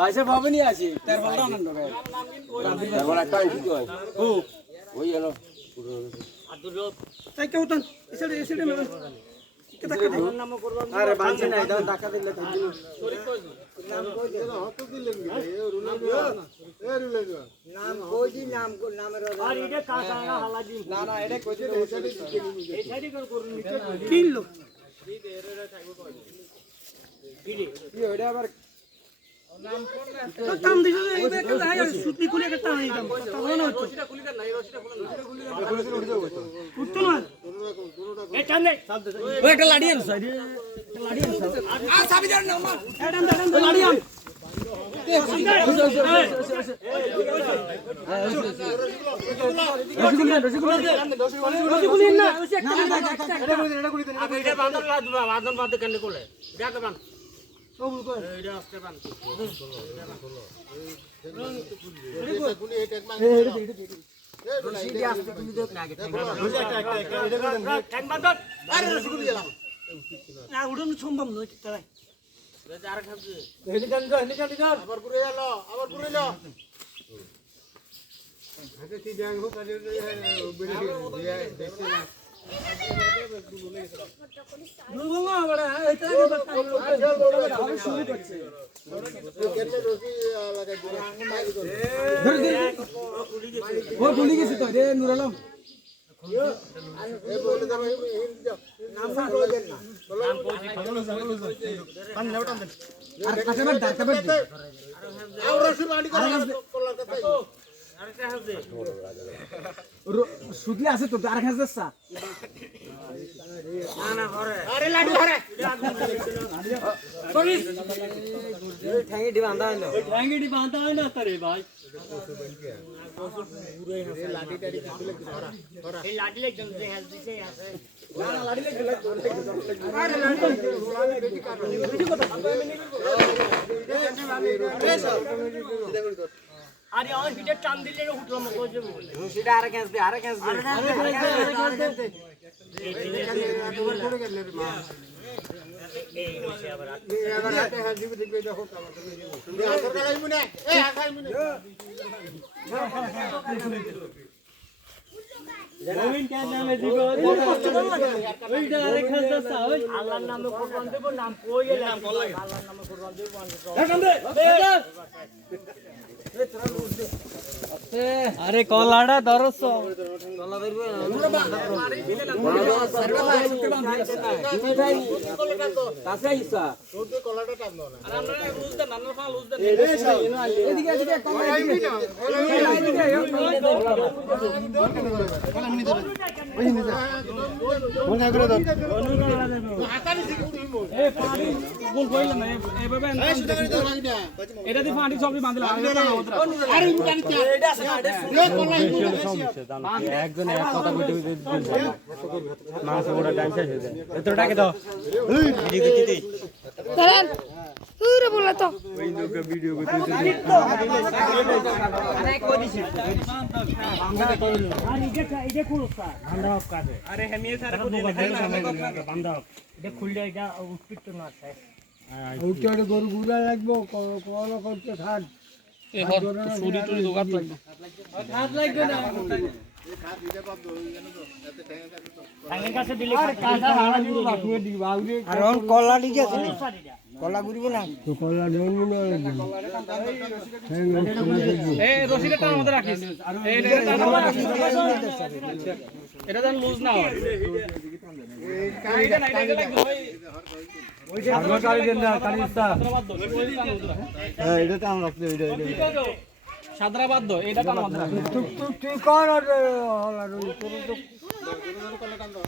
ভাইসে ভাবে নিয়ে আসি তার ভালো আনন্দ ভাই তারপর একটা আইছি তো ও ওই এলো তাই কেউ তন এসে এসে আরে বাঁচি নাই দাও টাকা দিলে তো নাম কই দে হত দিলেন কি এ রুনা এ রুলে নাম কই দি নাম নামের আর এটা কাকা না হালা দি না না এটা কই দে এই সাইডে করুন তিন লোক দি দে এর থাকবো কই দিদি কি ওটা আবার নাম কোন না তো দাম দিছো এই বেকে নাই সুতি খুলে একটা নাই দাম তখন হচ্ছে রশিটা খুলি না নাই রশিটা খুলে না রশিটা উঠে যাবে তো উঠতো না এই টান দে ওই একটা লাড়ি আনছ একটা লাড়ি আনছ আ চাবি ধর না মার এডাম লাড়ি আন রসিগুলো না এটা করে দেন এটা বাঁধন না বাঁধন বাঁধতে কেন কোলে এটা বাঁধ ও কই এটা আস্তে বাঁধ এটা গুলি এটা এক মান রসিটি আস্তে গুলি দেখ না আগে ট্যাঙ্ক বাঁধ আরে রসিগুলো গেলাম না উড়ন সম্ভব নয় তাই আর খাবে হেলি গান আবার ঘুরে এলো আগে কি ব্যাং হোক আরে বিড়ি দিয়ে দেখতে না দুলগঙ্গা বড় এটা কি বাতা আমি শুরু করছি কেটে রসি লাগাই দিলে আঙ্গুল মারি করে ও গুলি গেছে তো রে নুর আলম এ বলে দাও নাম বলে দেন না নাম কই পান নাও টান দেন আর কাটাবার ডাকাবার দে আর রসি মারি করে কলার কথা আরেকটা হাতে সুতলি আছে তো আর খাস দসা না না ঘরে আরে লাডু ঘরে পুলিশ এই ঠ্যাঙ্গি বাঁধা হয় না তারে ভাই এই লাঠি টাড়ি কাটলে কি ধরা এই লাঠি লাগবে যে হেল দিছে আছে না না লাঠি লাগবে আরে লাঠি বেশি কাটো বেশি কথা আরে আর হিটে টান দিলে উঠলাম কই যাবে সেটা আরে ক্যাচ দে এই হইছে আবার হাতে হাত দিবি দেখবে দেখো আমার তুমি হাত লাগাইবো না এই হাত খাইবো না জমিন কে নামে দিব ওইটা আরে খাসা সাহস আল্লাহর নামে কোরবান দেব নাম কই গেল নাম কল লাগে আল্লাহর নামে কোরবান দেব আরে কলাটা ধরছ কলা ধরবে কাছে আইসা তোতে কলাটা টান দাও না আর আমরা লুজ দেন নানা ফা লুজ দেন এদিকে কলা এদিকে কলা মিনি ধরে ওই মিনি ধরে মনে করে ধর হাতারি থেকে উঠি মো এ পানি কোন কইলা না এভাবে এটা দি পানি সবই বাঁধলা আরে উঠানি কি এটা আছে না এটা কলা একজন এক কথা কইতে মাছ ওটা টাইম শেষ হয়ে যায় এতটাকে দাও ভিডিও করতে দাঁড়ান পুরো বলা তো ওই লোক ভিডিও করতে আরে কই দিছি আর এটা কোন স্যার বান্দা অফ কাটে আরে হেমিয়ে স্যার কো বান্দা এটা খুললে এটা উৎপিত না আছে ওইটারে গরু গুলা লাগবো কোন করতে থাক এ হর সুরি টুরি দোকান লাগবে হাত লাগবে না এই খাত দিতে পাবো জানো তো এতে টাঙ্গের কাছে দিলে কাটা হাড়া দিব রাখুয়ে দিবা আউরে আর কলা দিকে আছে কলা গুরিব না তো কলা দেন না এই রশিটা টান মধ্যে রাখিস এটা টান রাখিস এটা যেন লুজ না হয় এই কাইটা না এটা লাগবে ওই যে আমরা কালি দেন না কালিস্তা হ্যাঁ এটা টান রাখতে এটা সাদরাবাদ দো এটা টান মধ্যে রাখিস তুই কোন হলা রই তোর তো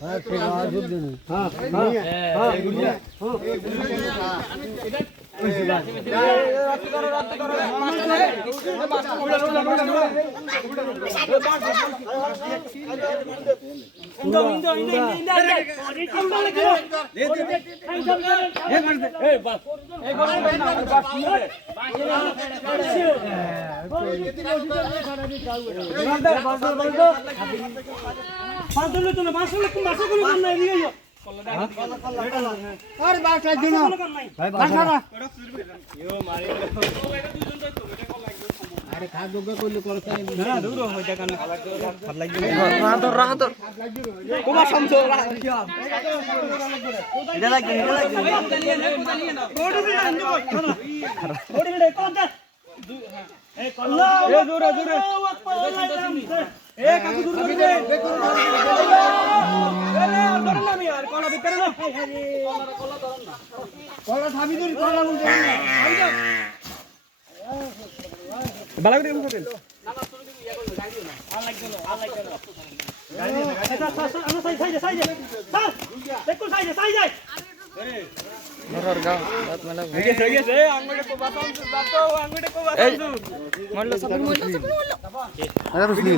হ্যাঁ ঠিক আছে দিন হ্যাঁ হ্যাঁ এটা আরে খা যোগ্য করলে করতে না দূর হইতা কানে ভালো লাগবে রাত কোমা সমঝো এটা লাগবে কোড়ি মিনিট কোন দে এ কল্লা এ দূরে এ কাকু দূর দে আরে ধর না আমি আর কলা ভিতরে না কলা থাবি দূর কলা মুজে বালা করে মুখে দেন না না শুরু দিবি ইয়া করবে গাড়ি না আর লাগবে না গাড়ি না আচ্ছা আমরা সাইডে স্যার দেখো সাইডে আরে মরর গাও বাত মেলা হয়ে গেছে আঙ্গুড়ে কো বাতাও আঙ্গুড়ে কো বাতাও মারলো সব মারলো আরে বুঝলি